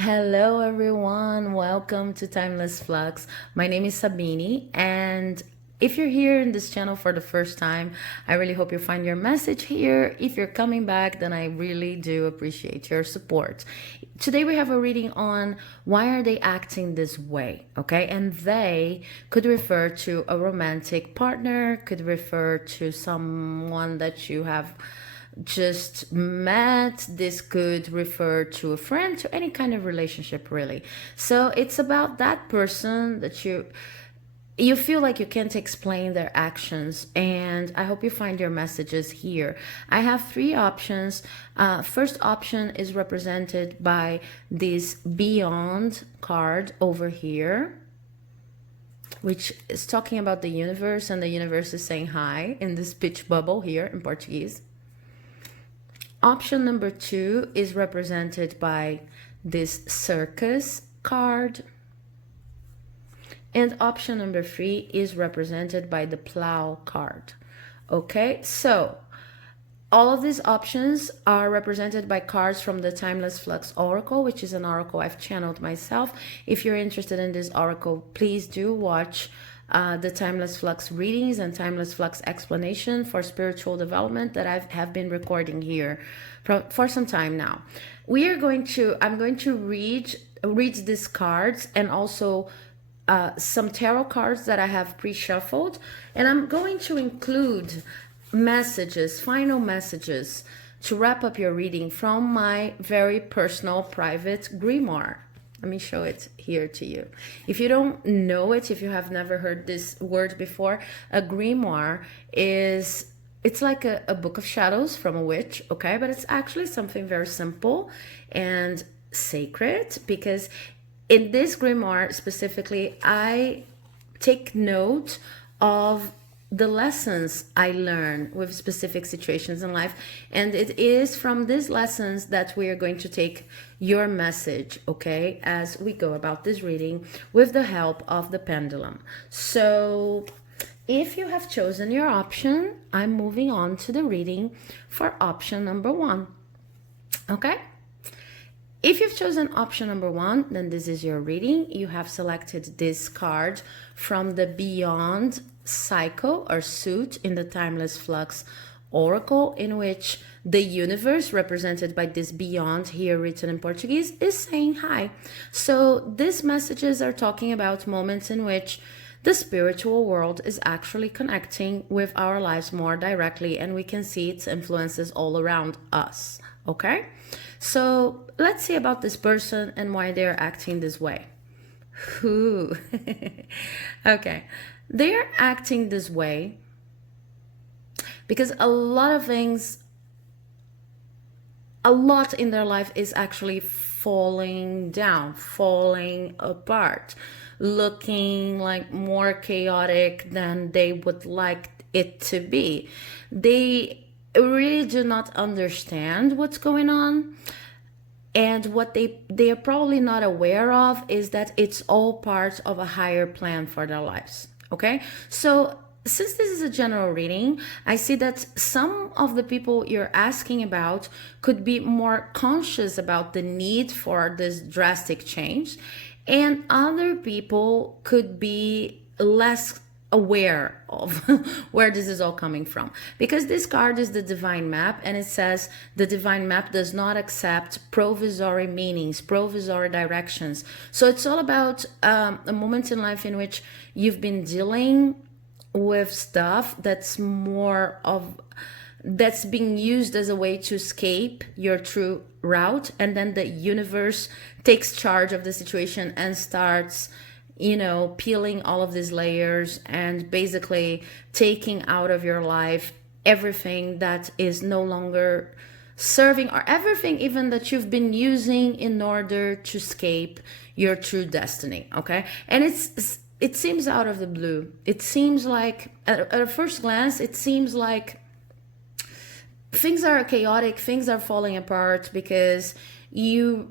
Hello, everyone. Welcome to Timeless Flux. My name is Sabine, and if you're here in this channel for the first time, I really hope you find your message here. If you're coming back, then I really do appreciate your support. Today we have a reading on why are they acting this way, okay? And they could refer to a romantic partner, could refer to someone that you have just met. This could refer to a friend, to any kind of relationship, really. So it's about that person that you feel like you can't explain their actions, and I hope you find your messages here. I have three options. First option is represented by this Beyond card over here, which is talking about the universe, and the universe is saying hi in this speech bubble here in Portuguese. Option number two is represented by this Circus card. And option number three is represented by the Plough card. Okay, so all of these options are represented by cards from the Timeless Flux Oracle, which is an oracle I've channeled myself. If you're interested in this oracle, please do watch the Timeless Flux readings and Timeless Flux explanation for spiritual development that I have been recording here for some time now. I'm going to read these cards, and also some tarot cards that I have pre-shuffled, and I'm going to include messages, final messages, to wrap up your reading from my very personal private grimoire. Let me show it here to you. If you don't know it, if you have never heard this word before, a grimoire it's like a book of shadows from a witch, okay? But it's actually something very simple and sacred, because in this grimoire specifically, I take note of the lessons I learn with specific situations in life, and it is from these lessons that we are going to take your message, okay, as we go about this reading with the help of the pendulum. So if you have chosen your option, I'm moving on to the reading for option number one, okay? If you've chosen option number one, then this is your reading. You have selected this card from the Beyond cycle or suit in the Timeless Flux Oracle, in which the universe, represented by this Beyond here written in Portuguese, is saying hi. So these messages are talking about moments in which the spiritual world is actually connecting with our lives more directly, and we can see its influences all around us, okay? So let's see about this person and why they're acting this way. Ooh. Okay, they're acting this way because a lot in their life is actually falling down, falling apart, looking like more chaotic than they would like it to be. They really do not understand what's going on, and what they are probably not aware of is that it's all part of a higher plan for their lives, okay? So since this is a general reading, I see that some of the people you're asking about could be more conscious about the need for this drastic change, and other people could be less aware of where this is all coming from, because this card is the divine map, and it says the divine map does not accept provisory meanings, provisory directions. So it's all about a moment in life in which you've been dealing with stuff that's being used as a way to escape your true route, and then the universe takes charge of the situation and starts peeling all of these layers and basically taking out of your life everything that is no longer serving, or everything even that you've been using in order to escape your true destiny, okay? And it seems out of the blue. It seems like, at a first glance, it seems like things are chaotic, things are falling apart, because they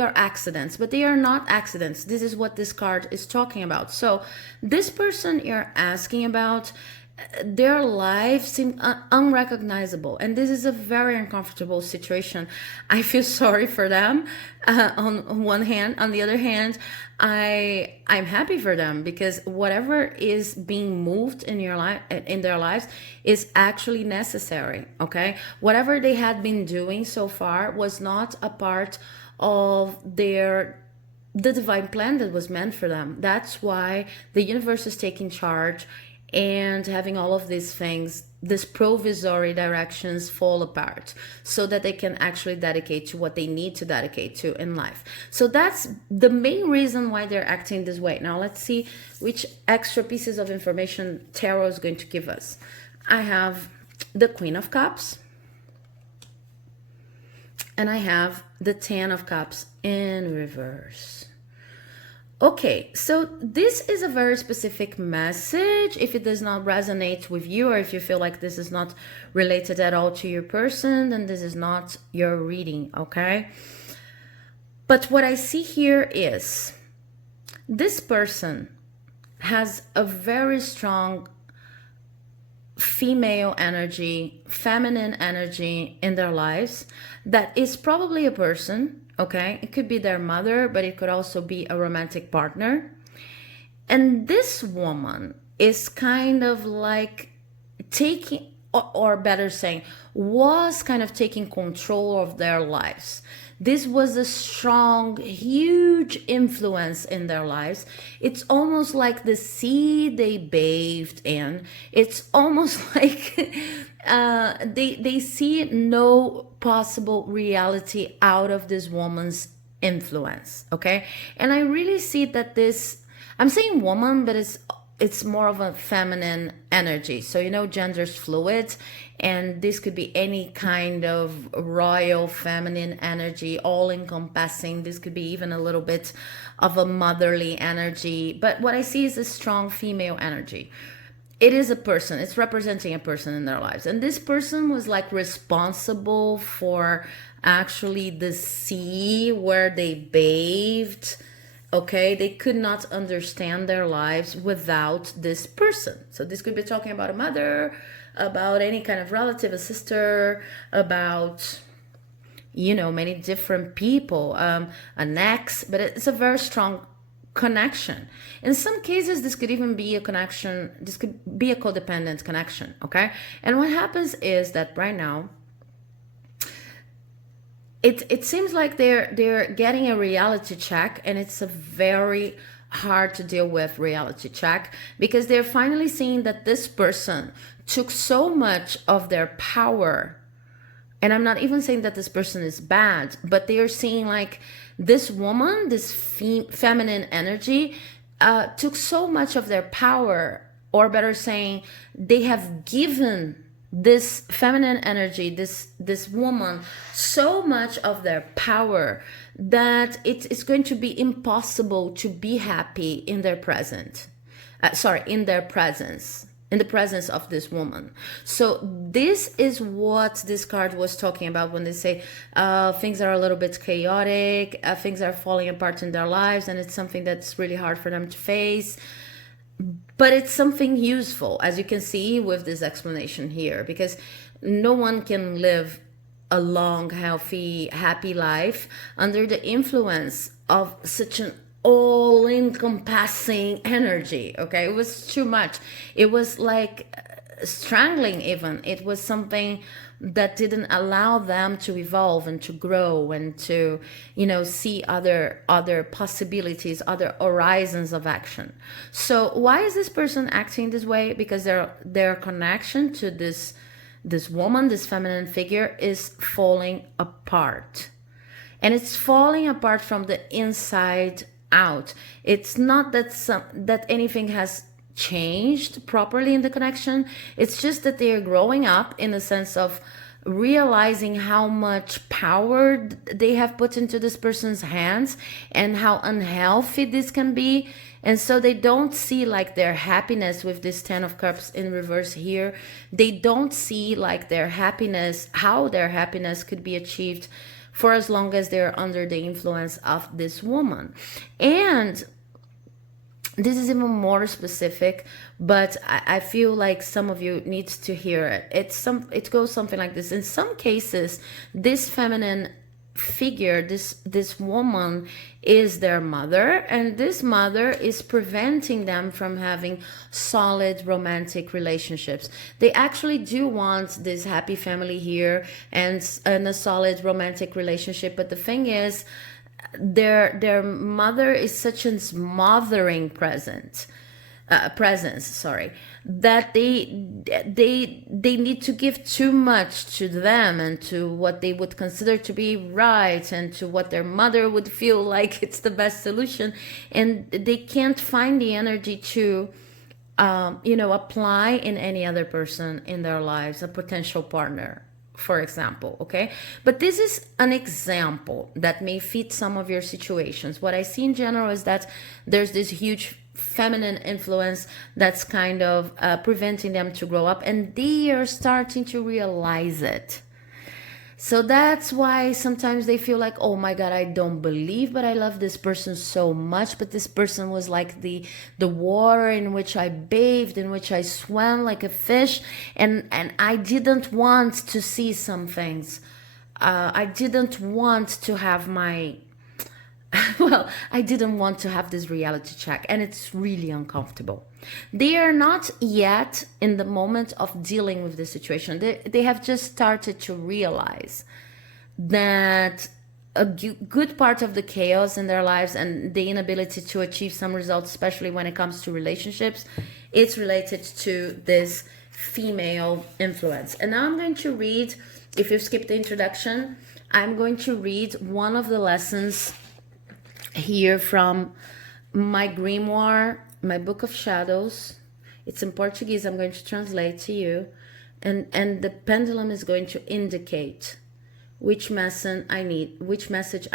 are accidents, but they are not accidents. This is what this card is talking about. So this person you're asking about, their lives seem unrecognizable, and this is a very uncomfortable situation. I feel sorry for them, on one hand. On the other hand, I'm happy for them, because whatever is being moved in your life, in their lives, is actually necessary. Okay, whatever they had been doing so far was not a part of the divine plan that was meant for them. That's why the universe is taking charge and having all of these things, these provisory directions, fall apart, so that they can actually dedicate to what they need to dedicate to in life. So that's the main reason why they're acting this way. Now let's see which extra pieces of information tarot is going to give us. I have the Queen of Cups, and I have the Ten of Cups in reverse. Okay, so this is a very specific message. If it does not resonate with you, or if you feel like this is not related at all to your person, then this is not your reading, okay? But what I see here is this person has a very strong female energy, feminine energy in their lives that is probably a person. Okay, it could be their mother, but it could also be a romantic partner. And this woman is kind of like taking, or better saying, was kind of taking control of their lives. This was a strong, huge influence in their lives. It's almost like the sea they bathed in. It's almost like they see no possible reality out of this woman's influence. Okay, and I really see that this, I'm saying woman, but it's more of a feminine energy. So, you know, gender's fluid, and this could be any kind of royal feminine energy, all encompassing. This could be even a little bit of a motherly energy. But what I see is a strong female energy. It is a person, it's representing a person in their lives. And this person was like responsible for actually the sea where they bathed. Okay, they could not understand their lives without this person. So this could be talking about a mother, about any kind of relative, a sister, about, you know, many different people, an ex, but it's a very strong connection. In some cases, this could even be a connection, this could be a codependent connection, okay? And what happens is that right now, it seems like they're getting a reality check, and it's a very hard to deal with reality check, because they're finally seeing that this person took so much of their power. And I'm not even saying that this person is bad, but they are seeing like this woman, this feminine energy, took so much of their power, or better saying, they have given this feminine energy, this woman, so much of their power that it's going to be impossible to be happy in their present. In their presence, in the presence of this woman. So this is what this card was talking about when they say things are a little bit chaotic, things are falling apart in their lives, and it's something that's really hard for them to face. But it's something useful, as you can see with this explanation here, because no one can live a long, healthy, happy life under the influence of such an all-encompassing energy. Okay, it was too much. It was like strangling even. It was something that didn't allow them to evolve and to grow and to, you know, see other possibilities, other horizons of action. So why is this person acting this way? Because their connection to this woman, this feminine figure, is falling apart. And it's falling apart from the inside out. It's not that anything has changed properly in the connection. It's just that they are growing up in the sense of realizing how much power they have put into this person's hands and how unhealthy this can be. And so they don't see like their happiness with this Ten of Cups in reverse here. They don't see like their happiness, how their happiness could be achieved for as long as they're under the influence of this woman. And this is even more specific, but I feel like some of you needs to hear it. It goes something like this. In some cases, this feminine figure, this woman, is their mother, and this mother is preventing them from having solid romantic relationships. They actually do want this happy family here and a solid romantic relationship, but the thing is, their mother is such a smothering presence, sorry, that they need to give too much to them and to what they would consider to be right and to what their mother would feel like it's the best solution, and they can't find the energy to apply in any other person in their lives, a potential partner, for example. Okay, but this is an example that may fit some of your situations. What I see in general is that there's this huge feminine influence that's kind of preventing them to grow up, and they are starting to realize it. So that's why sometimes they feel like, oh my God, I don't believe, but I love this person so much. But this person was like the water in which I bathed, in which I swam like a fish. And I didn't want to see some things. I didn't want to have my... well, I didn't want to have this reality check, and it's really uncomfortable. They are not yet in the moment of dealing with the situation. They have just started to realize that a good part of the chaos in their lives and the inability to achieve some results, especially when it comes to relationships, it's related to this female influence. And now I'm going to read, if you've skipped the introduction, I'm going to read one of the lessons here from my grimoire, my book of shadows. It's in Portuguese. I'm going to translate to you, and the pendulum is going to indicate which message I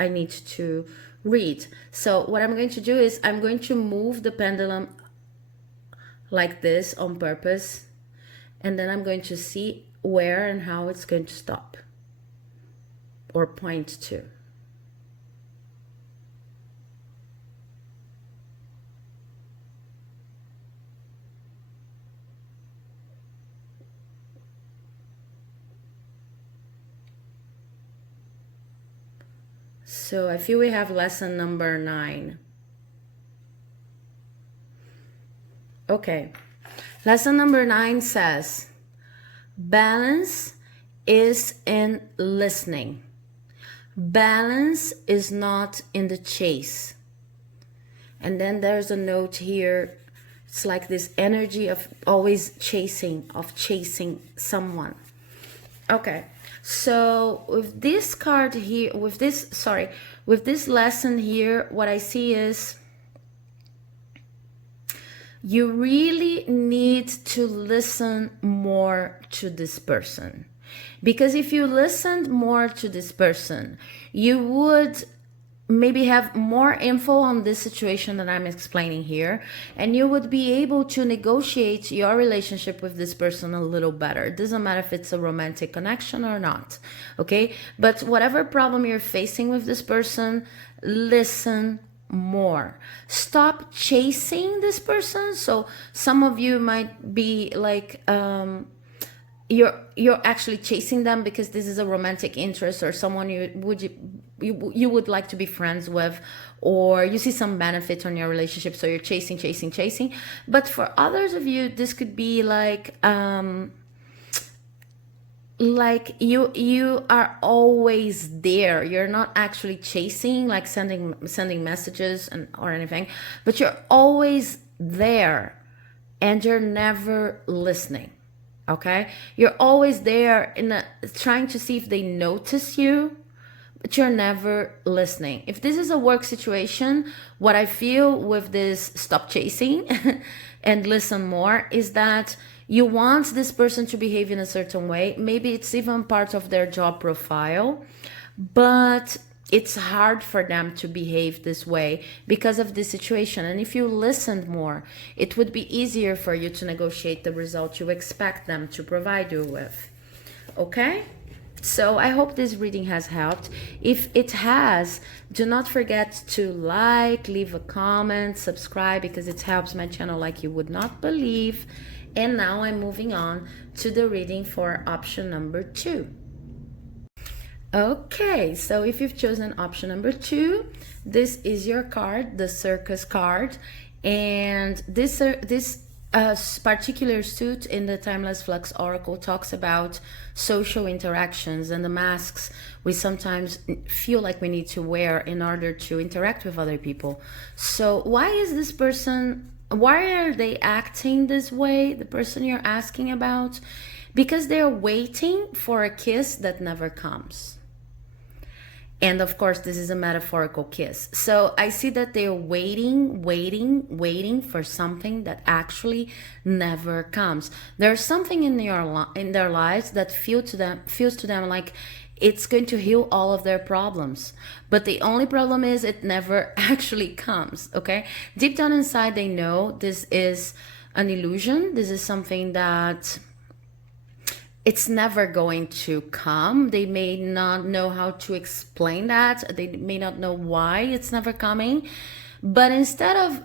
need to read. So what I'm going to do is I'm going to move the pendulum like this on purpose, and then I'm going to see where and how it's going to stop or point to. So I feel we have lesson number 9. Okay. Lesson number 9 says, balance is in listening. Balance is not in the chase. And then there's a note here. It's like this energy of always chasing someone. Okay. So with this card here, with this lesson here, what I see is you really need to listen more to this person. Because if you listened more to this person, you would maybe have more info on this situation that I'm explaining here, and you would be able to negotiate your relationship with this person a little better. It doesn't matter if it's a romantic connection or not, okay? But whatever problem you're facing with this person, listen more. Stop chasing this person. So some of you might be like, you're actually chasing them because this is a romantic interest or someone you would like to be friends with, or you see some benefit on your relationship, so you're chasing. But for others of you, this could be like you are always there. You're not actually chasing, like sending messages or anything, but you're always there and you're never listening. Okay, you're always there trying to see if they notice you, but you're never listening. If this is a work situation, what I feel with this stop chasing and listen more is that you want this person to behave in a certain way. Maybe it's even part of their job profile, but it's hard for them to behave this way because of this situation. And if you listened more, it would be easier for you to negotiate the result you expect them to provide you with. Okay? So I hope this reading has helped. If it has, do not forget to like, leave a comment, subscribe, because it helps my channel like you would not believe. And now I'm moving on to the reading for option number 2. Okay, so if you've chosen option number 2, this is your card, the Circus card. And this particular suit in the Timeless Flux Oracle talks about social interactions and the masks we sometimes feel like we need to wear in order to interact with other people. So why are they acting this way, the person you're asking about? Because they're waiting for a kiss that never comes. And of course, this is a metaphorical kiss. So I see that they're waiting for something that actually never comes. There's something in their lives that feels to them like it's going to heal all of their problems. But the only problem is it never actually comes, okay? Deep down inside, they know this is an illusion. This is something that it's never going to come. They may not know how to explain that. They may not know why it's never coming. But instead of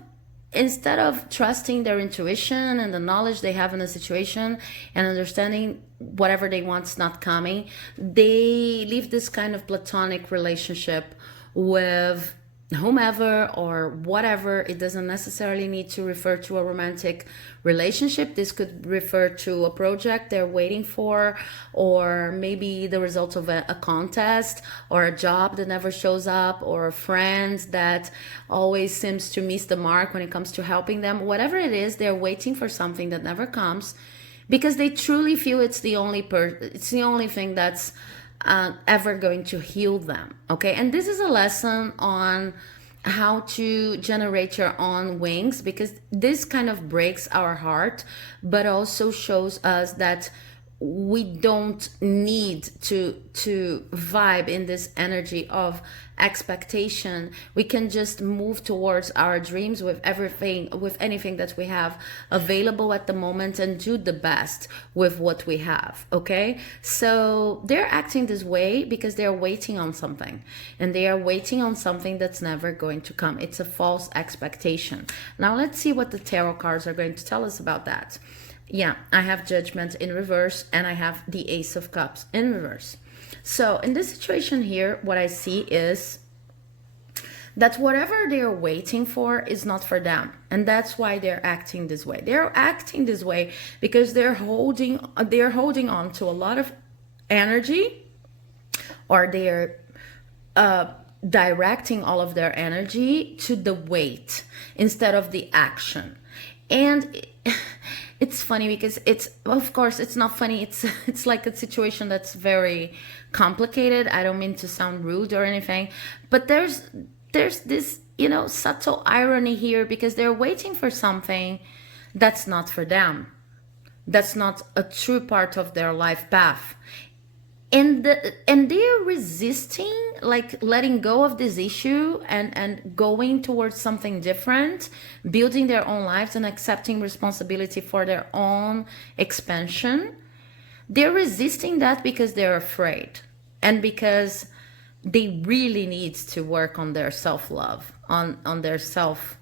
trusting their intuition and the knowledge they have in the situation and understanding whatever they want's not coming, they live this kind of platonic relationship with whomever or whatever. It doesn't necessarily need to refer to a romantic relationship. This could refer to a project they're waiting for, or maybe the result of a contest, or a job that never shows up, or a friend that always seems to miss the mark when it comes to helping them. Whatever it is, they're waiting for something that never comes because they truly feel it's the only thing that's ever going to heal them, okay? And this is a lesson on how to generate your own wings, because this kind of breaks our heart, but also shows us that we don't need to vibe in this energy of expectation. We can just move towards our dreams with anything that we have available at the moment, and do the best with what we have, okay? So they're acting this way because they're waiting on something, and they are waiting on something that's never going to come. It's a false expectation. Now let's see what the tarot cards are going to tell us about that. Yeah, I have Judgment in reverse, and I have the Ace of Cups in reverse. So in this situation here, what I see is that whatever they're waiting for is not for them. And that's why they're acting this way. They're acting this way because they're holding on to a lot of energy, or they're directing all of their energy to the wait instead of the action. And it's funny because of course it's not funny. It's like a situation that's very complicated. I don't mean to sound rude or anything, but there's this, subtle irony here, because they're waiting for something that's not for them. That's not a true part of their life path. And they're resisting, like letting go of this issue and going towards something different, building their own lives and accepting responsibility for their own expansion. They're resisting that because they're afraid, and because they really need to work on their self-love, on their self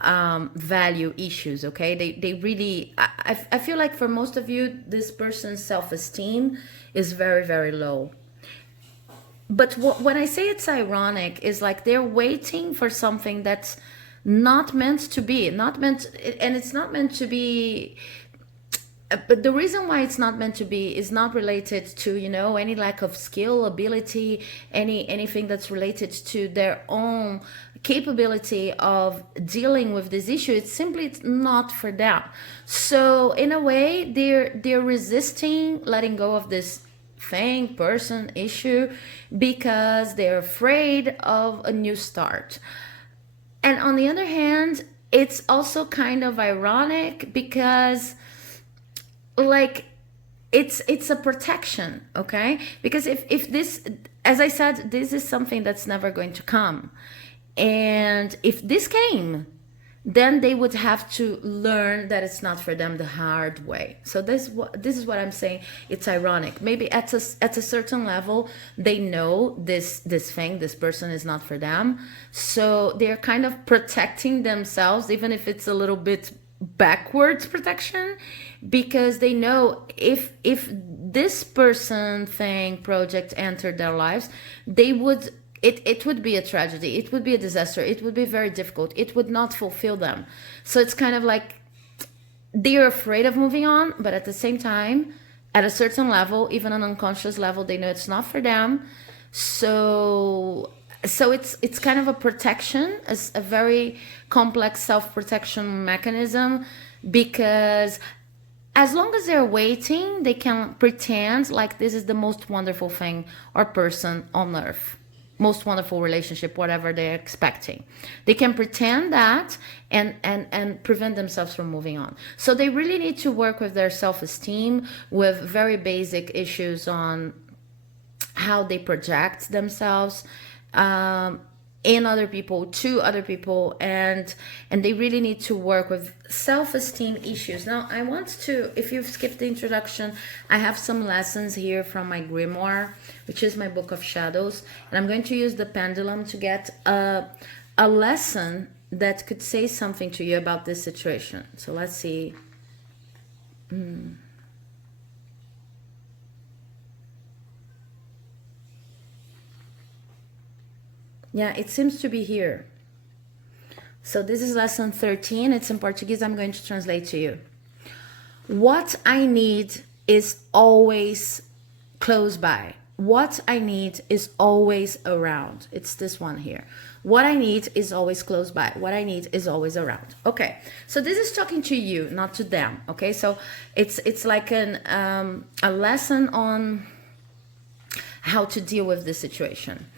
value issues, okay? They really, I feel like for most of you, this person's self-esteem is very, very low. But when I say it's ironic, is like they're waiting for something that's not meant to be, and it's not meant to be. But the reason why it's not meant to be is not related to, any lack of skill, ability, anything that's related to their own capability of dealing with this issue. It's not for them. So in a way, they're resisting letting go of this person, issue, because they're afraid of a new start. And on the other hand, it's also kind of ironic because, like, it's a protection, okay? Because if this, as I said, this is something that's never going to come. And if this came, then they would have to learn that it's not for them the hard way. So this is what I'm saying. It's ironic. Maybe at a certain level, they know this person is not for them. So they're kind of protecting themselves, even if it's a little bit backwards protection, because they know if this person thing project entered their lives, they would, it would be a tragedy, it would be a disaster, it would be very difficult, it would not fulfill them. So it's kind of like they're afraid of moving on, but at the same time, at a certain level, even an unconscious level, they know it's not for them. So it's kind of a protection, a very complex self-protection mechanism, because as long as they're waiting, they can pretend like this is the most wonderful thing or person on earth, most wonderful relationship, whatever they're expecting. They can pretend that and prevent themselves from moving on. So they really need to work with their self-esteem, with very basic issues on how they project themselves in other people, to other people, and they really need to work with self-esteem issues. Now, I want to, if you've skipped the introduction, I have some lessons here from my grimoire, which is my book of shadows, and I'm going to use the pendulum to get a lesson that could say something to you about this situation. So let's see. Yeah, it seems to be here. So this is lesson 13. It's in Portuguese. I'm going to translate to you. What I need is always close by. What I need is always around. It's this one here. What I need is always close by. What I need is always around. Okay, so this is talking to you, not to them. Okay, so it's like a lesson on how to deal with this situation.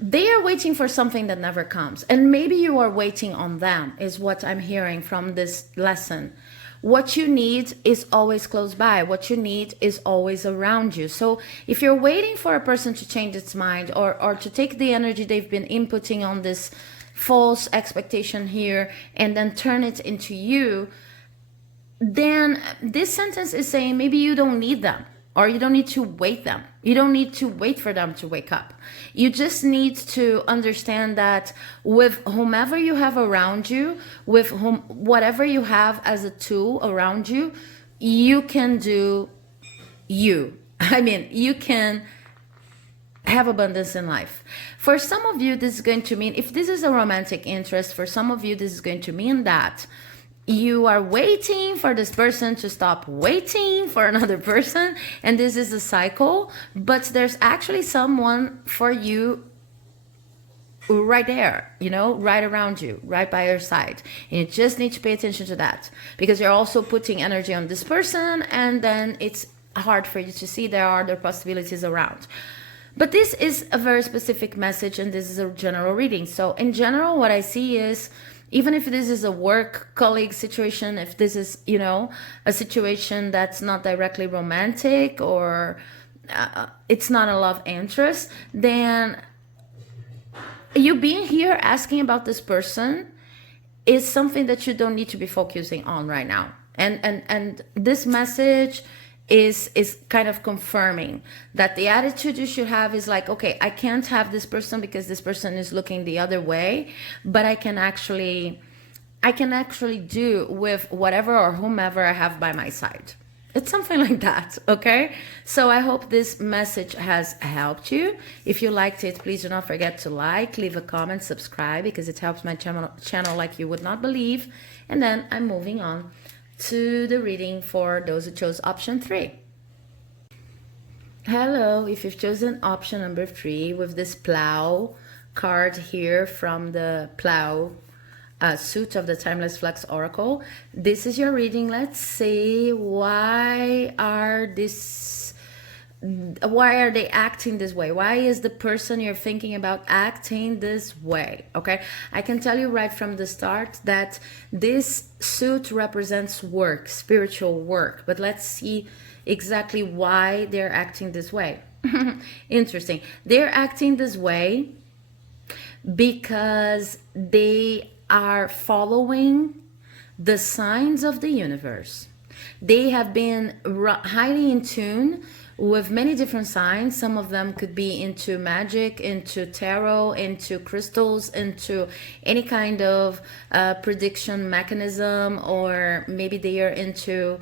They are waiting for something that never comes. And maybe you are waiting on them, is what I'm hearing from this lesson. What you need is always close by. What you need is always around you. So if you're waiting for a person to change its mind, or to take the energy they've been inputting on this false expectation here and then turn it into you, then this sentence is saying maybe you don't need them. Or you don't need to wait them. You don't need to wait for them to wake up. You just need to understand that with whomever you have around you, with whatever you have as a tool around you, you can do you. I mean, you can have abundance in life. For some of you, this is going to mean, if this is a romantic interest, for some of you, this is going to mean that you are waiting for this person to stop waiting for another person, and this is a cycle, but there's actually someone for you right there, you know, right around you, right by your side. And you just need to pay attention to that, because you're also putting energy on this person, and then it's hard for you to see there are other possibilities around. But this is a very specific message, and this is a general reading. So in general, what I see is, even if this is a work colleague situation, if this is, you know, a situation that's not directly romantic, or it's not a love interest, then you being here asking about this person is something that you don't need to be focusing on right now. And this message is kind of confirming that the attitude you should have is like, okay, I can't have this person because this person is looking the other way, but I can actually do with whatever or whomever I have by my side. It's something like that, okay? So I hope this message has helped you. If you liked it, please do not forget to like, leave a comment, subscribe, because it helps my channel like you would not believe. And then I'm moving on to the reading for those who chose option 3. Hello, if you've chosen option number 3 with this Plough card here from the Plough suit of the Timeless Flux Oracle, this is your reading. Let's see, why are they acting this way? Why is the person you're thinking about acting this way? Okay, I can tell you right from the start that this suit represents work, spiritual work, but let's see exactly why they're acting this way. Interesting. They're acting this way because they are following the signs of the universe. They have been highly in tune with many different signs. Some of them could be into magic, into tarot, into crystals, into any kind of prediction mechanism, or maybe they are into,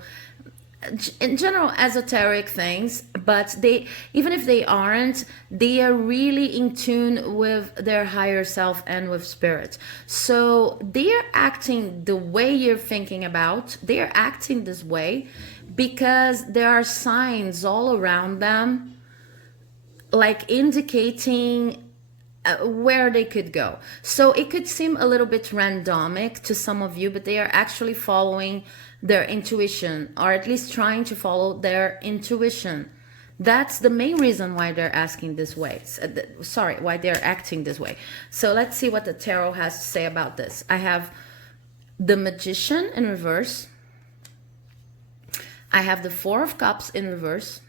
in general, esoteric things. But they, even if they aren't, they are really in tune with their higher self and with spirit. So they are acting the way you're thinking about. They are acting this way because there are signs all around them, like indicating where they could go. So it could seem a little bit randomic to some of you, but they are actually following their intuition, or at least trying to follow their intuition. That's the main reason why they're asking this way. Why they're acting this way. So let's see what the tarot has to say about this. I have the Magician in reverse. I have the Four of Cups in reverse.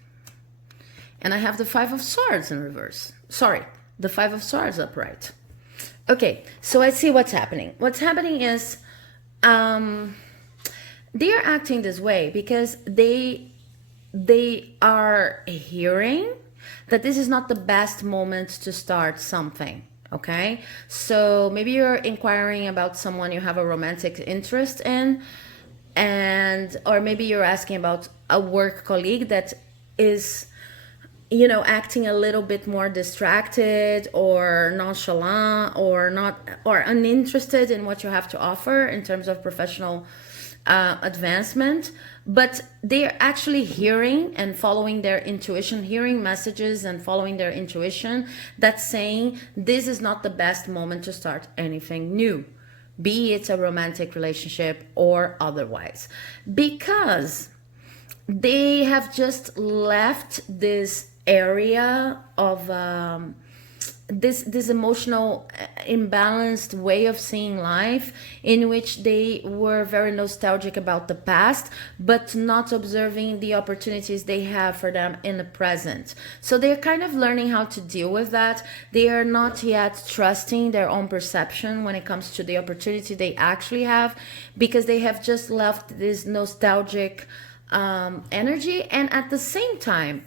And I have the Five of Swords in reverse. Sorry, the Five of Swords upright. Okay, so let's see what's happening. What's happening is they are acting this way because they are hearing that this is not the best moment to start something. Okay, so maybe you're inquiring about someone you have a romantic interest in, or maybe you're asking about a work colleague that is, you know, acting a little bit more distracted or nonchalant or uninterested in what you have to offer in terms of professional advancement. But they are actually hearing and following their intuition, hearing messages and following their intuition that's saying this is not the best moment to start anything new, be it a romantic relationship or otherwise, because they have just left this area of this emotional imbalanced way of seeing life, in which they were very nostalgic about the past but not observing the opportunities they have for them in the present. So they're kind of learning how to deal with that. They are not yet trusting their own perception when it comes to the opportunity they actually have, because they have just left this nostalgic energy. And at the same time,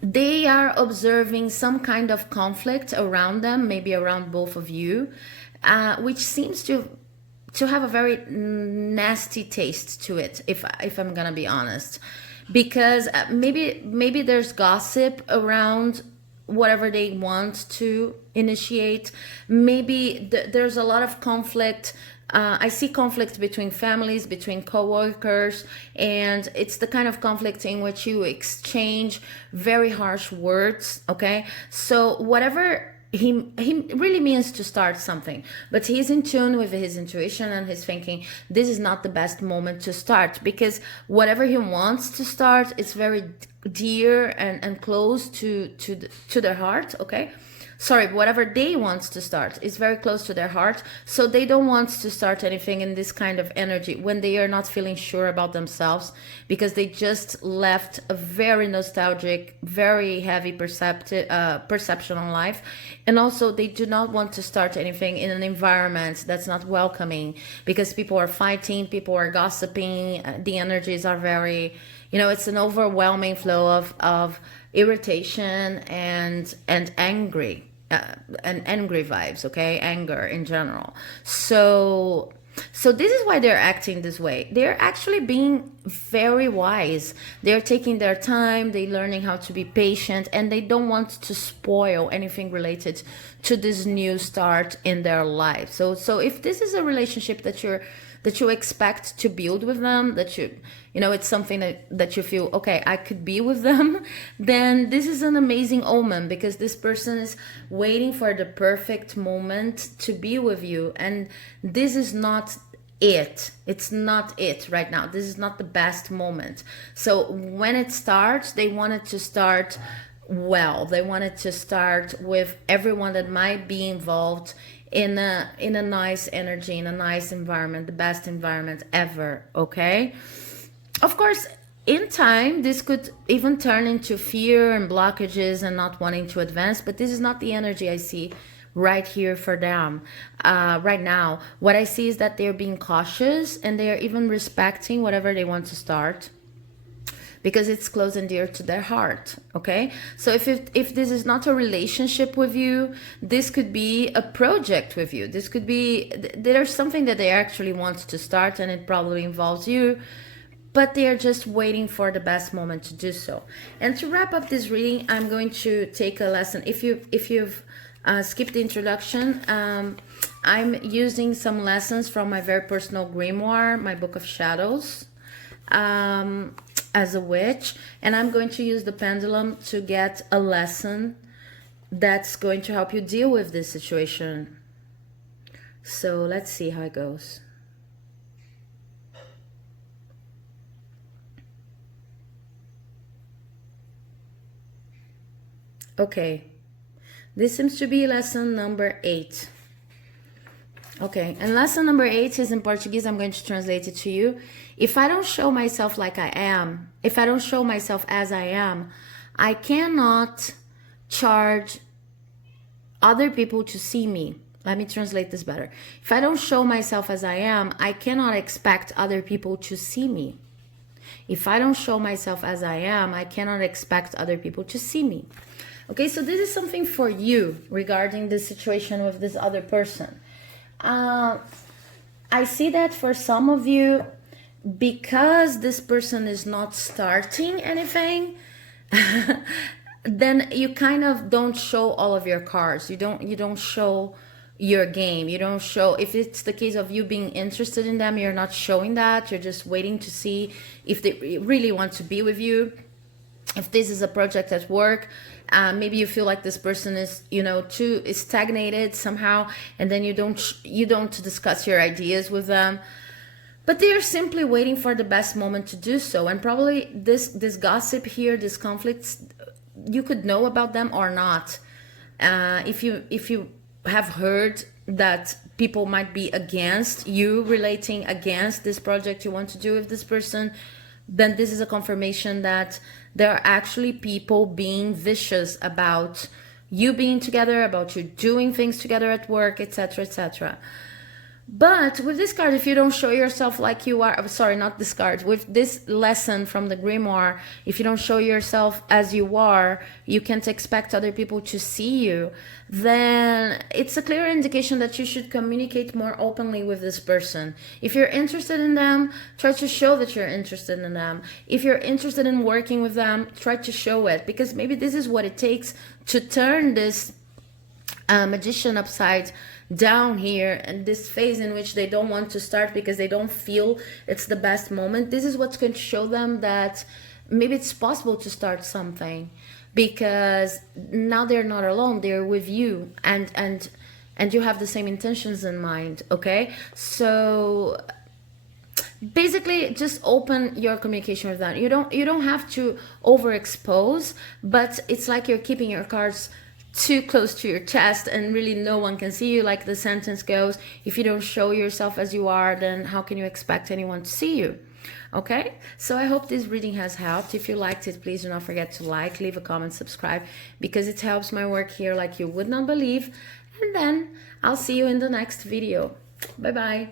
they are observing some kind of conflict around them, maybe around both of you, which seems to have a very nasty taste to it, if I'm gonna be honest, because maybe there's gossip around whatever they want to initiate. Maybe there's a lot of conflict. I see conflict between families, between co-workers, and it's the kind of conflict in which you exchange very harsh words, okay? So whatever he really means to start something, but he's in tune with his intuition and he's thinking this is not the best moment to start, because whatever he wants to start, it's very dear and close to their heart, okay? Sorry, whatever they want to start is very close to their heart. So they don't want to start anything in this kind of energy when they are not feeling sure about themselves, because they just left a very nostalgic, very heavy perception on life. And also they do not want to start anything in an environment that's not welcoming, because people are fighting, people are gossiping, the energies are very, you know, it's an overwhelming flow of irritation and angry vibes, okay? Anger in general. So this is why they're acting this way. They're actually being very wise. They're taking their time, they're learning how to be patient, and they don't want to spoil anything related to this new start in their life. So if this is a relationship that you expect to build with them, that you know, it's something that you feel, okay, I could be with them, then this is an amazing omen, because this person is waiting for the perfect moment to be with you. And this is not it. It's not it right now. This is not the best moment. So when it starts, they want it to start well. They want it to start with everyone that might be involved in a nice energy, in a nice environment, the best environment ever, okay? Of course, in time, this could even turn into fear and blockages and not wanting to advance, but this is not the energy I see right here for them. Right now, what I see is that they're being cautious, and they're even respecting whatever they want to start, because it's close and dear to their heart. Okay, so if this is not a relationship with you, this could be a project with you. This could be, there's something that they actually want to start, and it probably involves you, but they are just waiting for the best moment to do so. And to wrap up this reading, I'm going to take a lesson. If you've skipped the introduction, I'm using some lessons from my very personal grimoire, my Book of Shadows, as a witch, and I'm going to use the pendulum to get a lesson that's going to help you deal with this situation. So let's see how it goes. Okay, this seems to be lesson number 8. Okay, and lesson number 8 is in Portuguese. I'm going to translate it to you. If I don't show myself like I am, if I don't show myself as I am, I cannot charge other people to see me. Let me translate this better. If I don't show myself as I am, I cannot expect other people to see me. If I don't show myself as I am, I cannot expect other people to see me. Okay, so this is something for you regarding the situation with this other person. I see that for some of you, because this person is not starting anything, then you kind of don't show all of your cards. You don't show your game. You don't show, if it's the case of you being interested in them, you're not showing that. You're just waiting to see if they really want to be with you. If this is a project at work, maybe you feel like this person is, too stagnated somehow, and then you don't discuss your ideas with them. But they are simply waiting for the best moment to do so. And probably this gossip here, this conflicts, you could know about them or not. If you have heard that people might be against you, relating against this project you want to do with this person, then this is a confirmation that there are actually people being vicious about you being together, about you doing things together at work, etc., etc. But with this card, if you don't show yourself like you are, sorry, not this card, with this lesson from the grimoire, if you don't show yourself as you are, you can't expect other people to see you, then it's a clear indication that you should communicate more openly with this person. If you're interested in them, try to show that you're interested in them. If you're interested in working with them, try to show it, because maybe this is what it takes to turn this magician upside down here, and this phase in which they don't want to start because they don't feel it's the best moment. This is what's going to show them that maybe it's possible to start something, because now they're not alone, they're with you, and you have the same intentions in mind. Okay, so basically just open your communication with them. You don't have to overexpose, but it's like you're keeping your cards too close to your chest and really no one can see you. Like the sentence goes, if you don't show yourself as you are, then how can you expect anyone to see you? Okay, so I hope this reading has helped. If you liked it, please do not forget to like, leave a comment, subscribe, because it helps my work here like you would not believe. And then I'll see you in the next video. Bye bye.